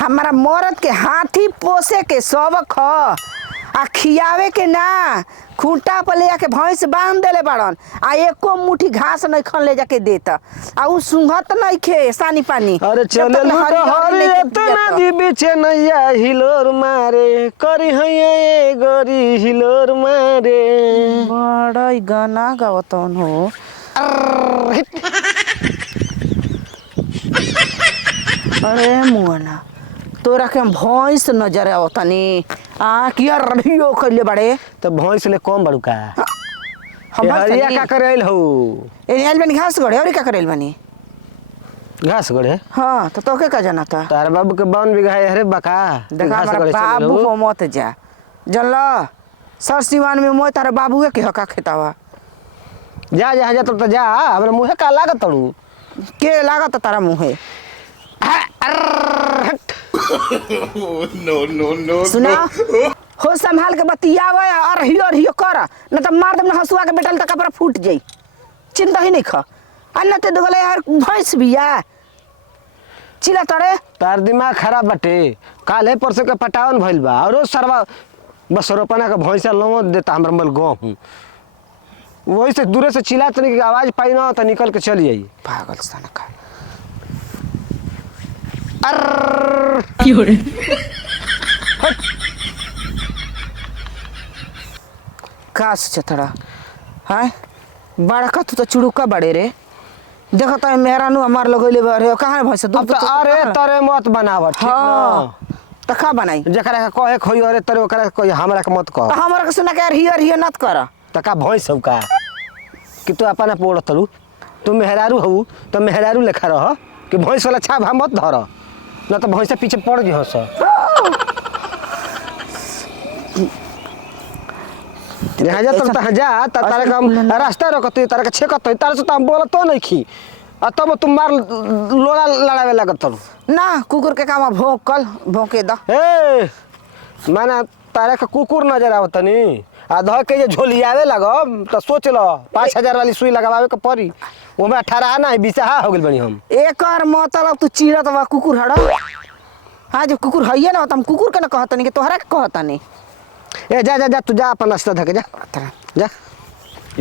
हमारा मरद के हाथी पोसे के सबक ह आ खियावे के ना खूंटा पर ले जाके भैंस बांध देले बाड़न आ एको मुट्ठी घास नहीं खन ले जाके देता आ उ सुंघत नहीं खे सानी पानी। अरे चले हरी इतना दी बीचे नैया हिलोर मारे करी हैया ए गरी हिलोर मारे बड़ा गाना गावतन हो। अरे मुआना तोरा के भैंस नजर आवतनी किया रहियो कइले बाड़े तो भैंस ले कम बड़ू का हम हरिया का करेल हो एनियल बनी घास गड़े और का करेल बनी घास गड़े। हां तो तोके का जाना था तार बाबू के 52 बीघा है अरे बका देखा हमारा बाबू को मत जा जनला सर सिवान में मोय तारे बाबू के हका खेतावा जा जा जा तो जा हमरा मुंह का लागत तड़ू के लागत तारा मुंहे। नो नो नो सुना हो संभाल के बतियावे और हियो कर न त मार दम न हसुआ के बेटल त कपड़ा फूट जाई चिंता ही नहीं ख अन्ना ते दुगले यार भैंस बिया चिला तड़े तार दिमाग खराब बाटे काले परसों के पटावन भइल बा और सरवा बस रोपना के भैंसा लव देता हमरा मल गहूं वही से दूर से चिल्ला तनी की आवाज पाई ना त निकल के चली आई पागल सन का का सोचतड़ा हाय बड़ा का तू तो चुड़ुका बड़े रे देखो तो मेरा नु हमार लगइले बारे कहां भैंस दूध अब तो अरे तरे मत बनावत ठीक हां ना त का बनाई जकरा के कहे खोई अरे तरे ओकरा के कहे हमरा के मत तो कह हमरा के सुना के हियर नत कर त का भैंस सब का कि तू अपना पोड़ तलू तू मेहरारू हऊ तो मेहरारू लेखा रह कि भैंस वाला छाप हम मत धर न तो भैंस पीछे पड़ जी हस यहाँ जा तब जा तारे का हम रास्ता रोकते तारे का छेकत तारे से तो हम बोलत तो नहीं खी और तब तुम मार लोला लड़ावे लगत तलू ना कुकुर के काम भोकल भोके द ए माना तारे का कुकुर नजर आवतनी आ ध के जे झोलियावे लगम त सोच ल 5000 वाली सुई लगावे के पड़ी ओमे 18 ना 20 हो गेल बनी हम एकर मतलब तू चिरत बा कुकुर हड़ हां जो कुकुर हइए ना हम कुकुर के ना कहतनी के तोहरा के कहतनी ए जा जा जा तू जा अपन रास्ता धके जा जा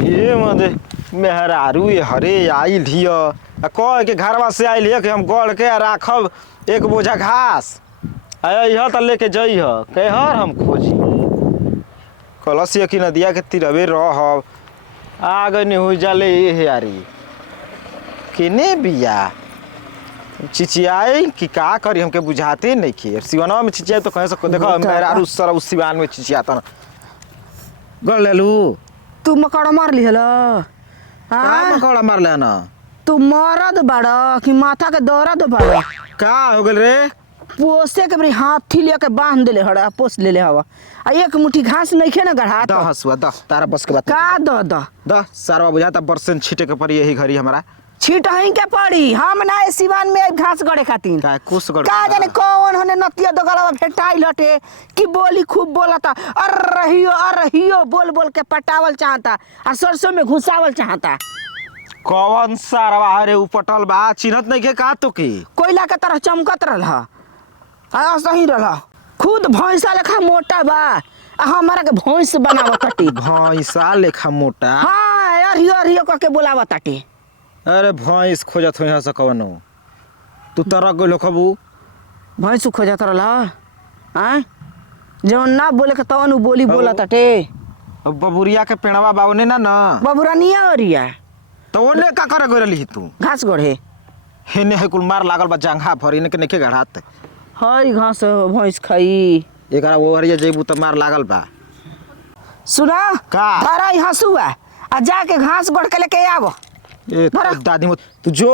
ये मदे मेहरारू ये हरे आइल हिय आ कह के घरवा से आइल हिय कि हम गड़ के राखब एक बोझा घास आया यह त लेके जइह कहर हम खोजी कलसिया की नदिया के तिरवे रहब आगे नहीं हो जाले ये यारी किने बिया चिचियाई कि का करी हमके बुझाते नहीं कि सिवानवा में चिचियाई तो कहे से देखो मेहरारू सर उस सिवान में चिचियाता ना गड़ ले लू तू मकड़ा मार लिहला का मकौड़ा मार ले ना तू मरद बड़ा कि माथा के दर्द बड़ा का हो गेल रे पोसे के बरी हाथी लेके बांध देले हड़ा पोस लेले हवा आ एक मुट्ठी घास नहीं खे ना गढ़ा द हसुआ द तारा बस के बात का द द सारवा बुझाता बरसेन छीटे के पड़ी यही घड़ी हमारा छीट हई के पड़ी हम ना ए सिवान में घास गड़े खातिर का कुछ गड़ का जाने कौन होने नतिया दोगलवा भेटाइल हटे कि बोली खूब बोलता अर रहियो बोल बोल के पटावल चाहता और सरसों में घुसावल चाहता कौन सारवा रे उपटल बा चिन्हत नहीं के का तो की कोयला के तरह चमकत रहला आ सही रहला खुद भैंसा लेखा मोटा बा आ हमारा के भैंस बनावत हटी भैंसा लेखा मोटा हां अरियो क के बोलावत हटी अरे भैंस खोजत होई हस कवनो तू तरक गइल खबू भैंस खोजत रहला हां जौन ना बोले के तवन बोली बोलत हटे अब बबुरिया के पेड़वा बावने ना ना बबुरानिया अरिया तो ओने का करे गइली तू घास गढ़े हेने है कुल मार लागल बा जंघा भरी ने के नके गढ़ात हई घास भैंस खाई एकरा ओहरिया जेबू त मार लागल बा सुना का धरा हसुआ आ जाके घास गढ़ के लेके आव ए दादी मत तू जो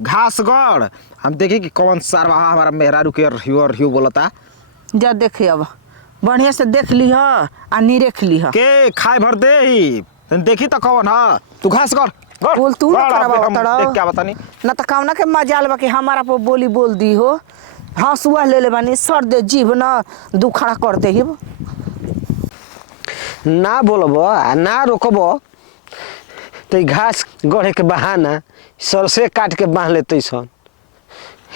घास गड़ हम देखे कि कौन सारवा हमारा मेहरारू के रियो बोलता जा देखे अब बढ़िया से देख लीह आ निरेख लीह के खाए भर दे ही तन देखी त कौन ह तू घास गड़ गड़ बोल तू ना करवा तड़ा देख क्या बतानी ना त कावना के मजाल बा कि हमारा पर बोली बोल दी हो हसुआ ले ले बानी सर दे जीभ ना दुखड़ा कर दे हिब ना बोलब आ ना रोकब तो घास गढ़े के बहाना सरसे काट के बांध लेते सन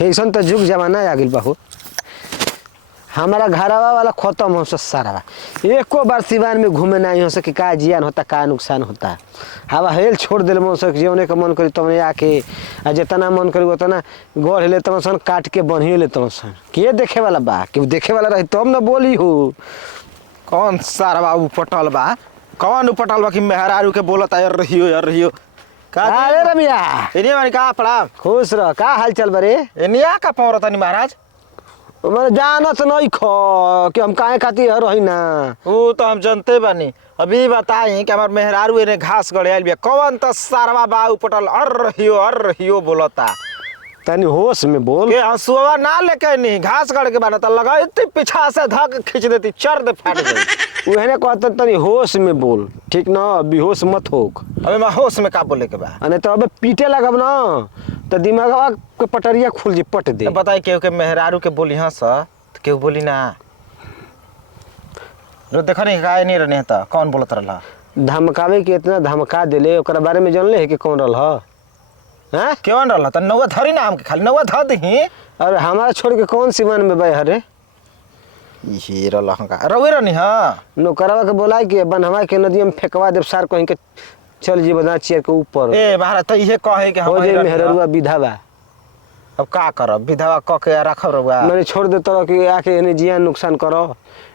ऐसन तो जुग जमाना आ गइल बा हो हमारा घरवा वाला खत्म हो सारा एको बार सिवान में घूमे नहीं हो सके का जियान होता का नुकसान होता हवा हेल छोड़ दिल मन सक जीवने का मन करी तुमने आके आ जितना मन करी उतना गढ़ ले तम सन काट के बनिए ले तम सन के देखे वाला बा कि देखे वाला रही तब न बोली हो कौन सारा बाबू पटल बा कौन उपटल बा कि मेहरारू के बोलत यार रहियो का अरे रमिया एनिया माने का पड़ा खुश रह का हाल चल बरे एनिया का पौरतनी महाराज मैंने जानत नहीं खो कि हम काहे खातिर रही ना वो तो हम जानते बानी अभी बताई कि हमार मेहरारू एने घास गड़े आइल बिया कौन त सारवा बा उपटल अर रहियो बोलता तनी होश में बोल के हंसुआ ना लेके नहीं घास गड़ के बाना त लगा इतनी पीछा से धक खींच देती चर दे फाट गई उहने कहत तनी होश में बोल ठीक ना बेहोश मत होक अबे मैं होश में का बोले के बा अने तो अबे पीटे लगब ना तो दिमागवा के पटरिया खुल जी पट दे तो बताई केहू के मेहरारू के बोली हंस तो केहू बोली ना रो देखो नहीं का नहीं रहने त कौन बोलत रहला धमकावे के इतना धमका देले ओकरा बारे में जानले है कि कौन रहल हैं केवन रहला त नौवा धरी ना हमके खाली नौवा ध दही अरे हमारा छोड़ के कौन सीमान में बे हरे ये रहला का रवे रहनी हां नौकरवा के बोला कि बनवा के नदी में फेंकवा देव सार कहीं के चल जी बना चेयर के ऊपर ए महाराज त इहे कहे के हो हम जे मेहररुआ विधवा अब का करब विधवा क के रखब रहुआ मैंने छोड़ दे तरह कि आके इन्हें जिया नुकसान करो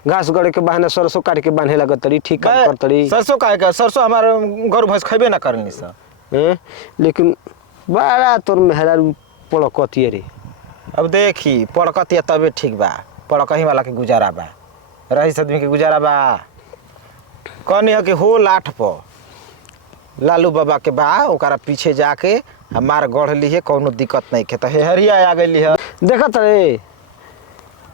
घास गड़े के बहाने सरसों काट के बांधे लगत तड़ी ठीक काम कर तड़ी सरसों काहे का सरसों हमार गरु भैंस खइबे ना करनी स हैं लेकिन बड़ा तोर मेहरारू पड़कती रे अब देखी पड़कतिया तबे ठीक बा पड़कही वाला के गुजारा बा रईस आदमी के गुजारा बा कहनी है कि हो लाठ प लालू बाबा के बा ओकरा पीछे जाके हमार गढ़ ली कोनो दिक्कत नहीं के त हेहरिया आ गई है देखत रे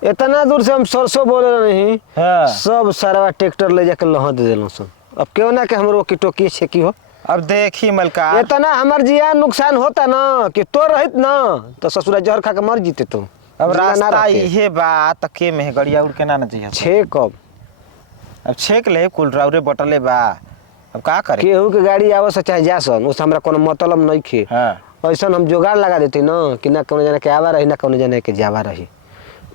इतना दूर से हम सरसों बोले नहीं हाँ। सब सारा ट्रैक्टर ले जाके लह दे दिलों सब अब क्यों ना कि हमरो की टोकी छे की हो अब देखी मलका इतना हमार जिया नुकसान होता ना कि तो रहित ना तो ससुरा जहर खा के मर जीते तो अब जिया ना रास्ता रहते। इहे बा त के में गड़िया उड़ के ना जी छे कब अब छेक ले कुल राउरे बटले बा अब का करे केहू के गाड़ी आवस चाहे जासन उस हमरा कोनो मतलब नहीं खे हां ऐसा हम जुगाड़ लगा देते ना कि ना कोनो जाने के आवा रही ना कोनो जाने के जावा रही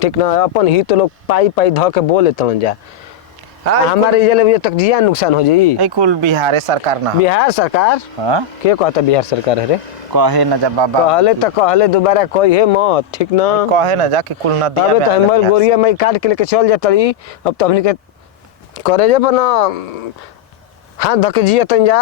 ठीक ना अपन ही तो लोग पाई पाई ध के बोले तन जा हमारे जले तक जिया नुकसान हो जी ए कुल बिहारे सरकार ना बिहार सरकार हां के कहता बिहार सरकार है रे कहे ना जा बाबा कहले तो कहले दोबारा कोई है मत ठीक ना कहे ना जा कि कुल नदी अबे तो हमर गोरिया में काट के लेके चल जातरी अब तो हमनी के करे जे पर ना हाथ धके जिया तन जा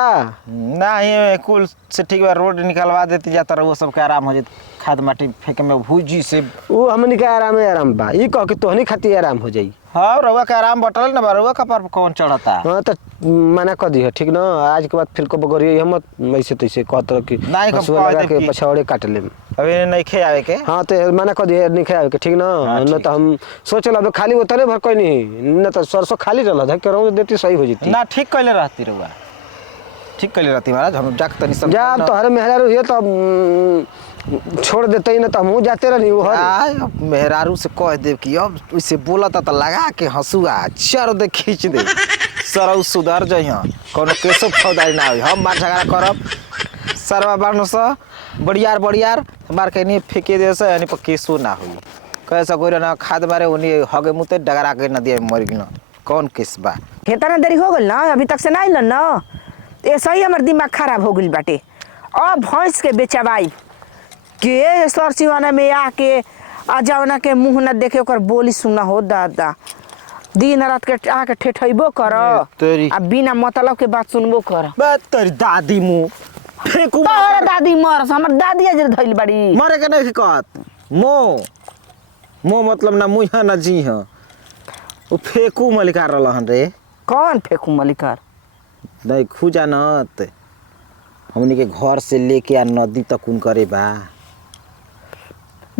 ना ये कुल से ठीक बा रोड निकलवा देती जाता वो सब के आराम हो जात खाद माटी फेंके में भूजी से वो हमनी के आराम बा ई कह के तोहनी खातिर आराम हो जाई हाँ रउआ के आराम बटल ना बा रउआ का पर कौन चढ़ता हाँ तो मना कर दी ठीक ना आज के बाद फिर को बगरिया हम ऐसे तैसे कहत कि नहीं कब हसुआ कह लगा दे के कि- पछाड़े काट ले अभी नहीं खे आवे के हाँ तो मना कर दी नहीं खाए के ठीक ना हाँ, न ठीक। तो हम सोचल अब खाली उतरे भर कोई नहीं न तो सरसों खाली रहल धक के रहूं देती सही हो जती ना ठीक कैले रहती रउआ ठीक कैले रहती महाराज हम जाक तनी सब जा अब तोहरे मेहरारू है तो छोड़ देते ही ना तो हम जाते रहनी वो हर आय अब मेहरारू से कह देव कि अब उसे बोलता तो लगा के हंसुआ चर दे खींच दे सरौ सुधर जइहा कोनो केसो फौदारी ना होई हम मार झगड़ा करब सरवा बानो स बड़ियार मार के नहीं फेंके दे से यानी पर केसो ना होई कैसा कोई ना खाद मारे उनी हगे मुते डगरा के नदी में मर गेल कौन केस बा इतना देरी हो गल ना अभी तक से ना आइल ना ऐसा ही हमार दिमाग खराब हो गइल बाटे अब भैंस के बेचवाई के सरसिवाना में आके आ जवना के मुंह न देखे ओकर बोली सुना हो दादा दिन रात के आके ठेठैबो कर तेरी। आ बिना मतलब के बात सुनबो कर बे तेरी दादी मुंह फेंकू तोहरा दादी मरस हमर दादी आज धइल बाड़ी मरे के नहीं कहत मो मतलब ना मुहा ना जी हां वो फेंकू मलिकार रहलन रे कौन फेंकू मलिकार नहीं खुजा नत हमनी के घर से लेके आ नदी तक उन करे बा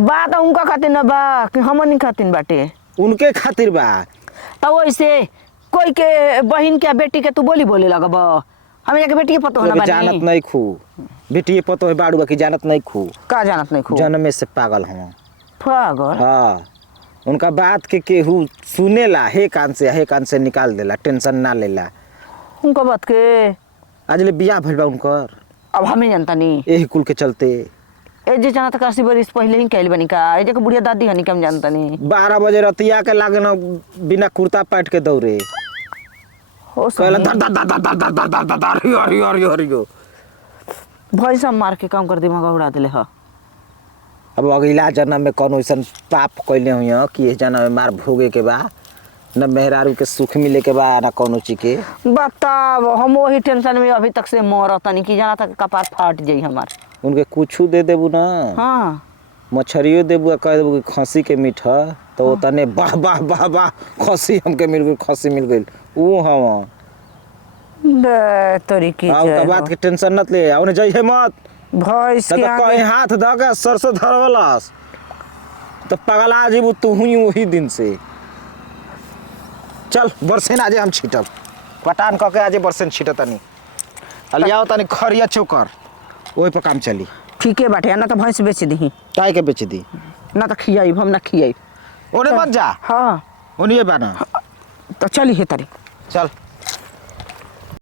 बात उनका खातिर न बा कि हमनी खातिर बाटे उनके खातिर बा तो वैसे कोई के बहन के बेटी के तू बोले लगब हम के बेटी के पतो ना अबे जानत नहीं खू बेटी पतो है बाड़ू की जानत नहीं खू का जानत नहीं खूब जन्म से पागल हम पागल हाँ उनका बात के केहू सुनेला हे कान से निकाल देला टेंशन ना लेला उनका बात के आज ले बियाह भइल बा उनकर अब हमें जानता नहीं यही कुल के चलते ए जे जाना तक 80 बरिस पहले ही कैल बनी का ए जे के बुढ़िया दादी हनी कम जानता नहीं 12 बजे रतिया के लागे ना बिना कुर्ता पैंट के दौड़े हो कहला सब धर धर धर धर धर धर धर धर हरियो हरियो हरियो हरियो भाई सब मार के काम कर दिमाग उड़ा देले ह अब अगला जन्म में कौन वैसन पाप कैले हुई कि इस जन्म में मार भोगे के बा न मेहरारू के सुख मिले के बा ना कौनो चीज के बताओ हम वही टेंशन में अभी तक से मरत तनी कि जाना तक कपार फाट जाई हमार उनके कुछ दे देबू ना हाँ मछरियो देबू आ कह देबू कि खसी के मीठ ह, तो वो तने वाह वाह वाह वाह खसी हमके मिल गई खसी मिल गई वो हम बे तोरी की का बात के टेंशन मत ले औने जाइए मत भैंस तो के कहीं आगे हाथ धके सरसों धरवलस तो पगला जीबू तू हुई वही दिन से चल बरसेन आजे हम छिटब पटान कके आजे बरसेन छिटत तनी अलियाओ तनी खरिया चोकर ओही पर काम चली ठीक है बाटे ना तो भैंस बेच दी काय के बेच दी ना तो खियाई हम ना खियाई ओने मत जा हाँ ओनिए बाना तो चली है तारी चल